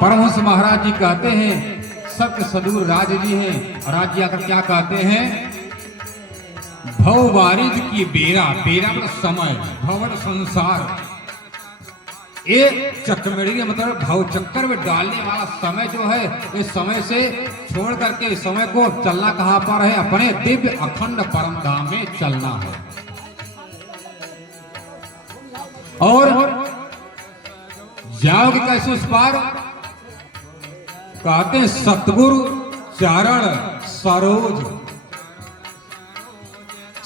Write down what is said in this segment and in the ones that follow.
परमहंस महाराज जी कहते हैं सबके सदगुरु राज जी हैं। राज जी आकर क्या कहते हैं, भव वारिद की बेरा, बेरा मतलब समय, भवन संसार, एक चक्रमेड़ी मतलब भव चक्कर में डालने वाला समय जो है, इस समय से छोड़ करके इस समय को चलना कहाँ पर है, अपने दिव्य अखंड परम धाम में चलना है। और जाओगे कैसे उस पार, कहते हैं सतगुरु चरण सरोज।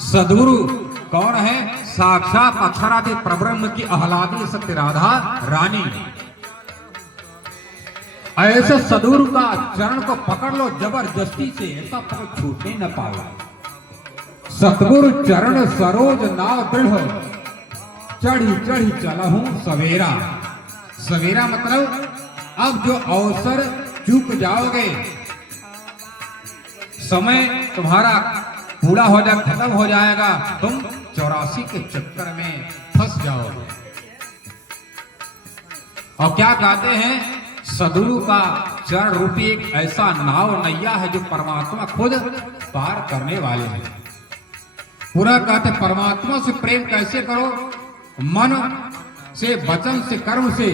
सदगुरु कौन है, साक्षात अक्षरादि परब्रह्म की आह्लादी सत्य राधा रानी। ऐसे सदगुरु का चरण को पकड़ लो जबरदस्ती से, ऐसा पकड़ छूटने न पाओ। सतगुरु चरण सरोज नाव दृढ़, चढ़ी चढ़ी चला हूं सवेरा। सवेरा मतलब अब जो अवसर चूक जाओगे, समय तुम्हारा पूरा हो जाए, खत्म हो जाएगा, तुम 84 के चक्कर में फंस जाओगे। और क्या कहते हैं, सदगुरु का चरण रूपी एक ऐसा नाव नैया है जो परमात्मा खुद पार करने वाले हैं। पूरा कहते परमात्मा से प्रेम कैसे करो, मन से, वचन से, कर्म से,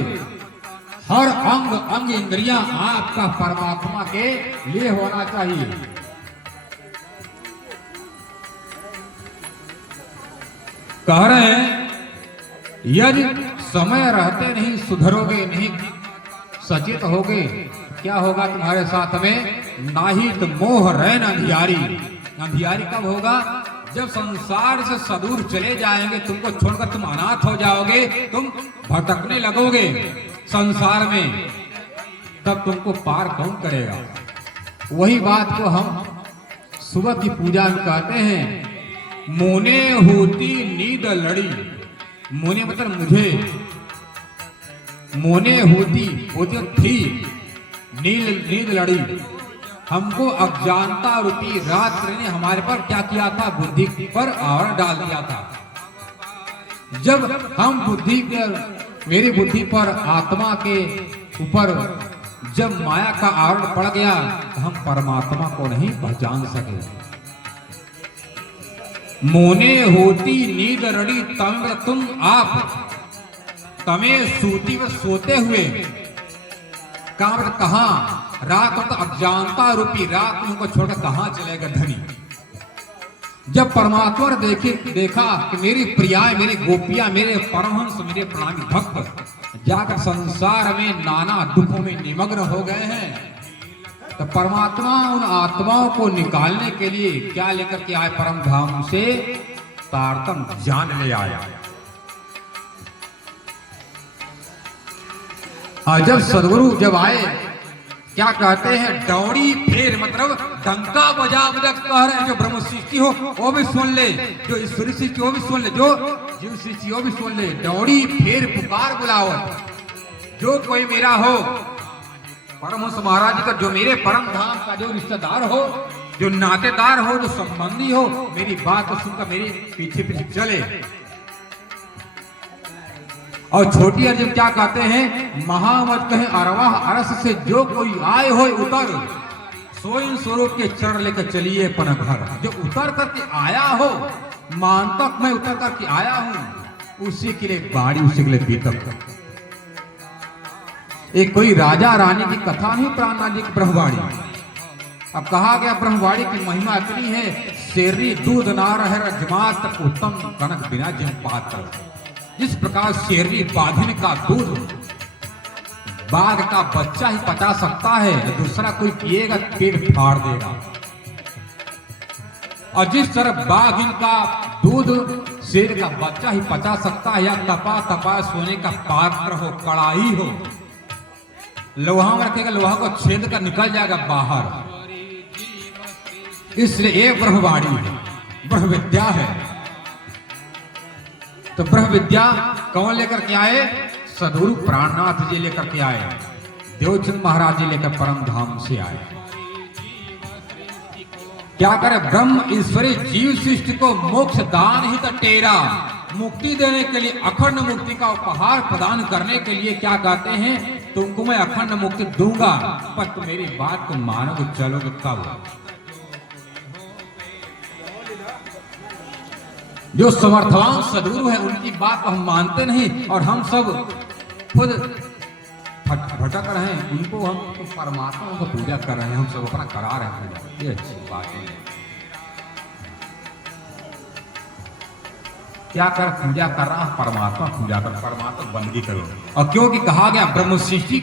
हर अंग अंग इंद्रियां आपका परमात्मा के लिए होना चाहिए। कह रहे हैं यदि समय रहते नहीं सुधरोगे, नहीं सचेत होगे, क्या होगा तुम्हारे साथ में, नाहित मोह रैन अंधियारी। अंधियारी कब होगा, जब संसार से सदूर चले जाएंगे, तुमको छोड़कर तुम अनाथ हो जाओगे, तुम भटकने लगोगे संसार में, तब तुमको पार कौन करेगा। वही बात को हम सुबह की पूजा में कहते हैं, मोने होती नींद लड़ी। मोने मतलब मुझे, मोने होती थी, नींद लड़ी। हमको अज्ञानता रूपी रात्रि ने हमारे पर क्या किया था, बुद्धि पर आवरण डाल दिया था। जब हम बुद्धि पर, मेरी बुद्धि पर, आत्मा के ऊपर जब माया का आवरण पड़ गया, तो हम परमात्मा को नहीं पहचान सके। मोने होती नींद रड़ी तम तुम आप, तमें सूती व सोते हुए। कहां, रात तो अज्ञानता रूपी रात उनको छोड़कर कहां चलेगा धनी। जब परमात्मा ने देखा कि मेरी प्रियाएं, मेरी गोपियां, मेरे परमहंस, मेरे प्रणामी भक्त जाकर संसार में नाना दुखों में निमग्न हो गए हैं, तो परमात्मा उन आत्माओं को निकालने के लिए क्या लेकर के आए, परम धाम से तारतम ज्ञान ले आया। और जब सदगुरु जब आए, क्या कहते हैं, डौड़ी फेर मतलब डंका बजा बजा कह रहे हैं, जो ब्रह्म सृष्टि हो वो भी सुन ले, जो ईश्वरी सृष्टि वो भी सुन ले, जो जीव सृष्टि वो भी सुन ले। डौड़ी फेर पुकार बुलावत, जो कोई मेरा हो, परमहंस महाराज जी का जो मेरे परम धाम का जो रिश्तेदार हो, जो नातेदार हो, जो संबंधी हो, मेरी बात को सुनकर मेरे पीछे पीछे चले। और छोटी अर्जुन क्या कहते हैं, महामत कहे अरवाह अरस से जो कोई आए हो उतर, स्वयं स्वरूप के चरण लेकर चलिए अपन घर। जो उतर करके आया हो, मानतक मैं उतर करके आया हूं, उसी के लिए बाड़ी, उसी के लिए बीतक। एक कोई राजा रानी की कथा नहीं, प्राणनाथ जी की ब्रह्मवाणी। अब कहा गया ब्रह्मवाणी की महिमा इतनी है, शेरनी दूध ना रहे रजमात, उत्तम कनक बिना जिम पात्र। जिस प्रकार शेरनी बाधिन का दूध बाघ का बच्चा ही पचा सकता है, दूसरा कोई पिएगा पेट फाड़ देगा। और जिस तरह बाघिन का दूध शेर का बच्चा ही पचा सकता है, या तपा तपा सोने का पात्र हो, कड़ाही हो, लोहा में रखेगा, लोहा को छेद कर निकल जाएगा बाहर। इसलिए एक ब्रह्मवाणी है, ब्रह्म विद्या है। तो ब्रह्म विद्या कौन लेकर के आए, सदगुरु प्राणनाथ जी लेकर के आए, देवचंद महाराज जी लेकर परम धाम से आए। क्या करे, ब्रह्म ईश्वरी जीव सृष्टि को मोक्ष दान ही तो टेरा, मुक्ति देने के लिए, अखंड मुक्ति का उपहार प्रदान करने के लिए क्या कहते हैं, तुमको मैं अखंड मुक्ति दूंगा, पर तुम मेरी बात को मानोगे, चलोगे तब। जो समर्थवान सदगुरु है उनकी बात हम मानते नहीं और हम सब खुद भटक रहे हैं, उनको हम परमात्मा को पूजा कर रहे हैं, हम सब अपना करा रहे हैं। ये अच्छी बात है। क्या कर पूजा कर रहा, परमात्मा पूजा कर, परमात्मा बंदगी करो। और क्योंकि कहा गया ब्रह्म सृष्टि